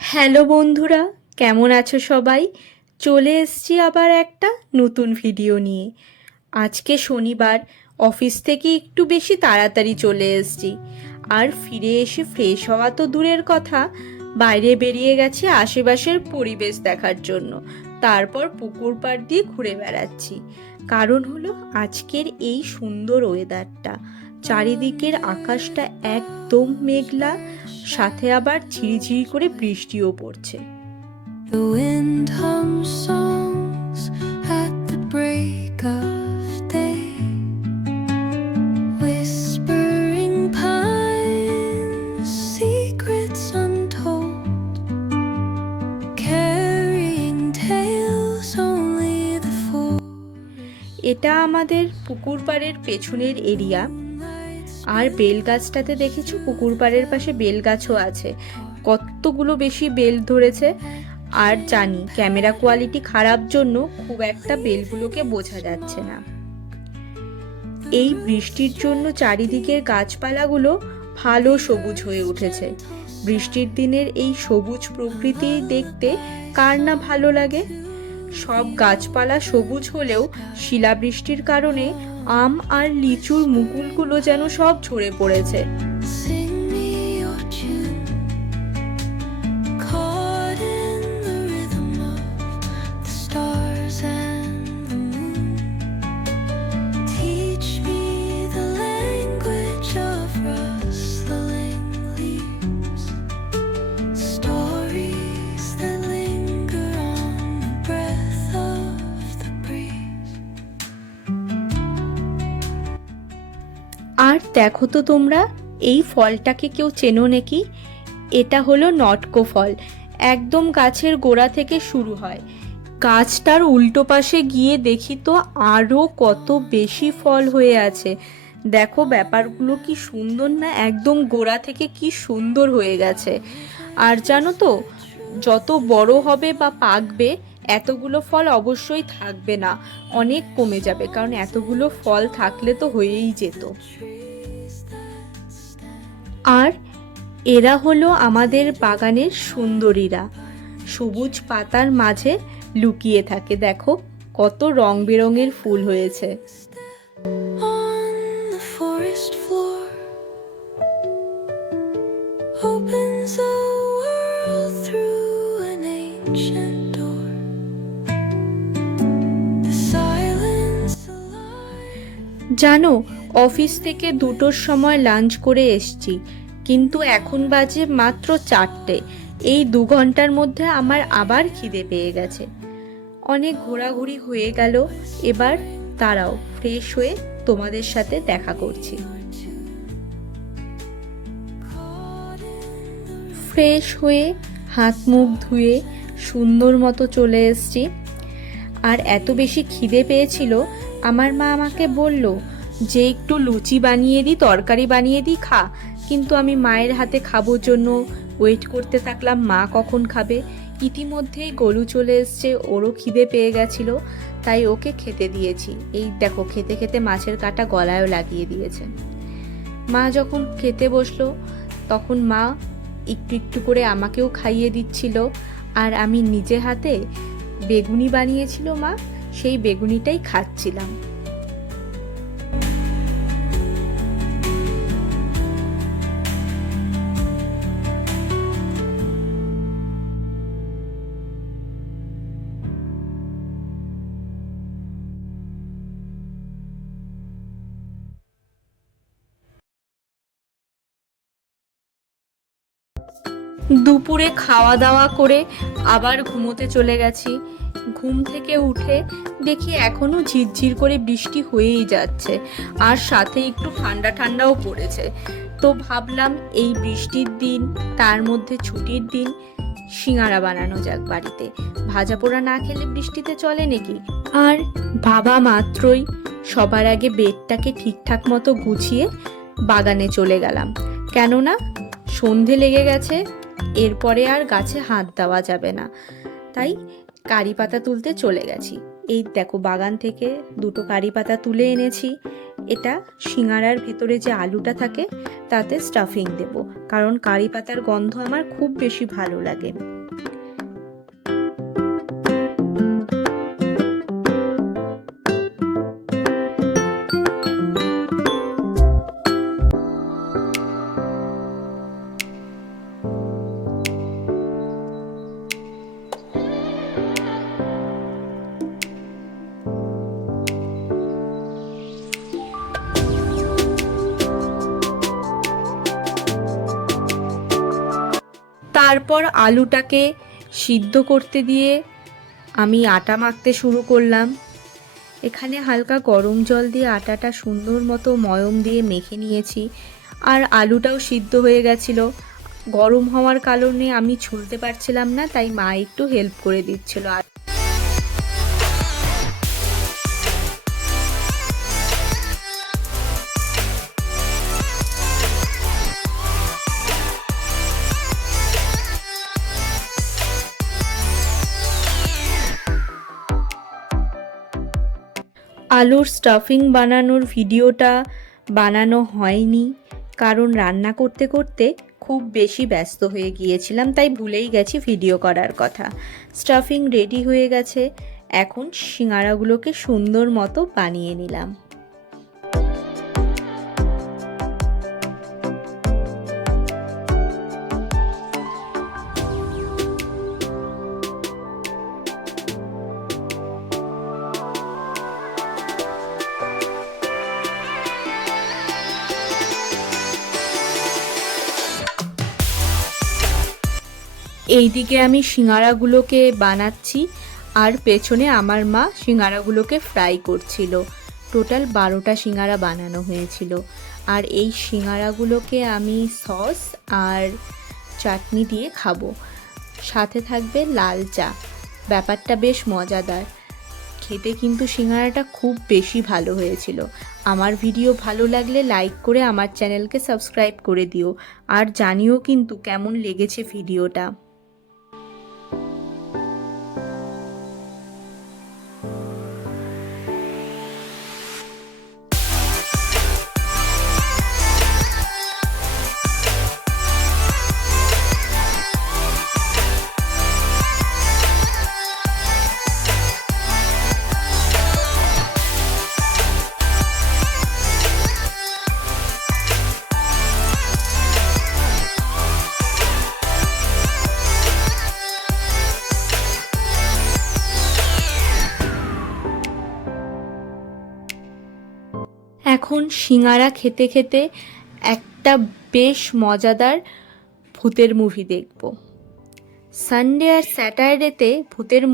Hello বন্ধুরা, কেমন আছো সবাই? চলে এসেছি আবার একটা নতুন ভিডিও নিয়ে। আজকে শনিবার, অফিস থেকে একটু বেশি তাড়াতাড়ি চলে এসেছি। আর ফিরে এসে ফ্রেশ হওয়া তো দূরের কথা, বাইরে বেরিয়ে গেছি আশেপাশের পরিবেশ দেখার জন্য। তারপর পুকুর পাড় দিয়ে ঘুরে বেড়াচ্ছি। কারণ হলো আজকের এই সুন্দর ওয়েদারটা, চারিদিকের আকাশটা একদম মেঘলা, সাথে আবার ঝিরিঝিরি করে বৃষ্টিও পড়ছে। The wind hums songs at the break of day, whispering pines, secrets untold, carrying tales only the fool. এটা আমাদের পুকুর পাড়ের পেছনের এরিয়া। আর বেল গাছটাতে দেখেছো, পুকুর পাড়ের পাশে বেল গাছও আছে, কতগুলো বেশি বেল ধরেছে। আর জানি ক্যামেরা কোয়ালিটি খারাপ জন্য খুব একটা বেলগুলোকে বোঝা যাচ্ছে না। এই বৃষ্টির জন্য চারিদিকের গাছপালাগুলো ভালো সবুজ হয়ে উঠেছে। বৃষ্টির দিনের এই সবুজ প্রকৃতি দেখতে কার না ভালো লাগে। সব গাছপালা সবুজ হলেও শিলাবৃষ্টির কারণে আম আর লিচুর মুকুলগুলো যেন সব ঝরে পড়েছে। Sing me your tune, caught in the rhythm of the stars and the moon. Teach me the language of rustling leaves, stories that linger on the breath of the breeze. আর দেখো তো তোমরা, এই ফলটাকে কেউ চেনো নাকি? এটা হলো নটকো ফল। একদম গাছের গোড়া থেকে শুরু হয়। গাছটার উল্টো পাশে গিয়ে দেখি তো আরও কত বেশি ফল হয়ে আছে। দেখো ব্যাপারগুলো কি সুন্দর না, একদম গোড়া থেকে কি সুন্দর হয়ে গেছে। আর জানো তো, যত বড় হবে বা পাকবে, এতগুলো ফল অবশ্যই থাকবে না, অনেক কমে যাবে, কারণ এতগুলো ফল থাকলে তো হয়েই যেত। আর এরা হলো আমাদের বাগানের সুন্দরীরা, সবুজ পাতার মাঝে লুকিয়ে থাকে। দেখো কত রং বেরঙের ফুল হয়েছে। On the forest floor opens a world through an ancient door. The silence alive. জানো, অফিস থেকে 2টোর সময় লাঞ্চ করে এসছি, কিন্তু এখন বাজে মাত্র 4টে। এই 2 ঘন্টার মধ্যে আমার আবার খিদে পেয়ে গেছে। অনেক ঘোরাঘুরি হয়ে গেল, এবার দাঁড়াও, ফ্রেশ হয়ে তোমাদের সাথে দেখা করছি। ফ্রেশ হয়ে হাত মুখ ধুয়ে সুন্দর মতো চলে এসেছি। আর এত বেশি খিদে পেয়েছিল, আমার মা আমাকে বলল যে একটু লুচি বানিয়ে দিই, তরকারি বানিয়ে দিই, খা। কিন্তু আমি মায়ের হাতে খাবোর জন্য ওয়েট করতে থাকলাম, মা কখন খাবে। ইতিমধ্যেই গলু চলে এসছে, ওরও খিদে পেয়ে গেছিল, তাই ওকে খেতে দিয়েছি। এই দেখো, খেতে খেতে মাছের কাঁটা গলায়ও লাগিয়ে দিয়েছে। মা যখন খেতে বসলো, তখন মা একটু একটু করে আমাকেও খাইয়ে দিচ্ছিল। আর আমি নিজে হাতে বেগুনি বানিয়েছিল মা, সেই বেগুনিটাই খাচ্ছিলাম। দুপুরে খাওয়া দাওয়া করে আবার ঘুমোতে চলে গেছি। ঘুম থেকে উঠে দেখি এখনো ঝিরঝির করে বৃষ্টি হয়েই যাচ্ছে, আর সাথে একটু ঠান্ডা ঠান্ডাও পড়েছে। তো ভাবলাম এই বৃষ্টির দিন, তার মধ্যে ছুটির দিন, সিঙ্গারা বানানো যাক বাড়িতে। ভাজা পোড়া না খেলে বৃষ্টিতে চলে নাকি? আর বাবা মাত্রই সবার আগে বেডটাকে ঠিকঠাক মতো গুছিয়ে বাগানে চলে গেলাম, কেননা সন্ধে লেগে গেছে, এরপরে আর গাছে হাত দেওয়া যাবে না। তাই কারি পাতা তুলতে চলে গেছি। এই দেখো, বাগান থেকে 2টো কারি পাতা তুলে এনেছি, এটা সিঙ্গারার ভেতরে যে আলুটা থাকে তাতে স্টাফিং দেব, কারণ কারি পাতার গন্ধ আমার খুব বেশি ভালো লাগে। তারপর আলুটাকে সিদ্ধ করতে দিয়ে আমি আটা মাখতে শুরু করলাম। এখানে হালকা গরম জল দিয়ে আটাটা সুন্দর মতো ময়ম দিয়ে মেখে নিয়েছি। আর আলুটাও সিদ্ধ হয়ে গেছিলো। গরম হওয়ার কারণে আমি ছুলতে পারছিলাম না, তাই মা একটু হেল্প করে দিচ্ছিল। আলুর স্টাফিং বানানোর ভিডিওটা বানানো হয়নি, কারণ রান্না করতে করতে খুব বেশি ব্যস্ত হয়ে গিয়েছিলাম, তাই ভুলেই গেছি ভিডিও করার কথা। স্টাফিং রেডি হয়ে গেছে, এখন সিঙ্গারাগুলোকে সুন্দর মতো বানিয়ে নিলাম। এইদিকে আমি সিঙ্গারাগুলোকে বানাচ্ছি, আর পেছনে আমার মা সিঙ্গারাগুলোকে ফ্রাই করছিল। টোটাল 12টা সিঙ্গারা বানানো হয়েছিল। আর এই সিঙ্গারাগুলোকে আমি সস আর চাটনি দিয়ে খাবো, সাথে থাকবে লাল চা। ব্যাপারটা বেশ মজাদার। খেতে কিন্তু সিঙ্গারাটা খুব বেশি ভালো হয়েছিল। আমার ভিডিও ভালো লাগলে লাইক করে আমার চ্যানেলকে সাবস্ক্রাইব করে দিও, আর জানিও কিন্তু কেমন লেগেছে ভিডিওটা। এখন সিঙ্গারা খেতে খেতে একটা বেশ মজাদার ভূতের মুভি দেখব। সানডে আর স্যাটারডেতে ভূতের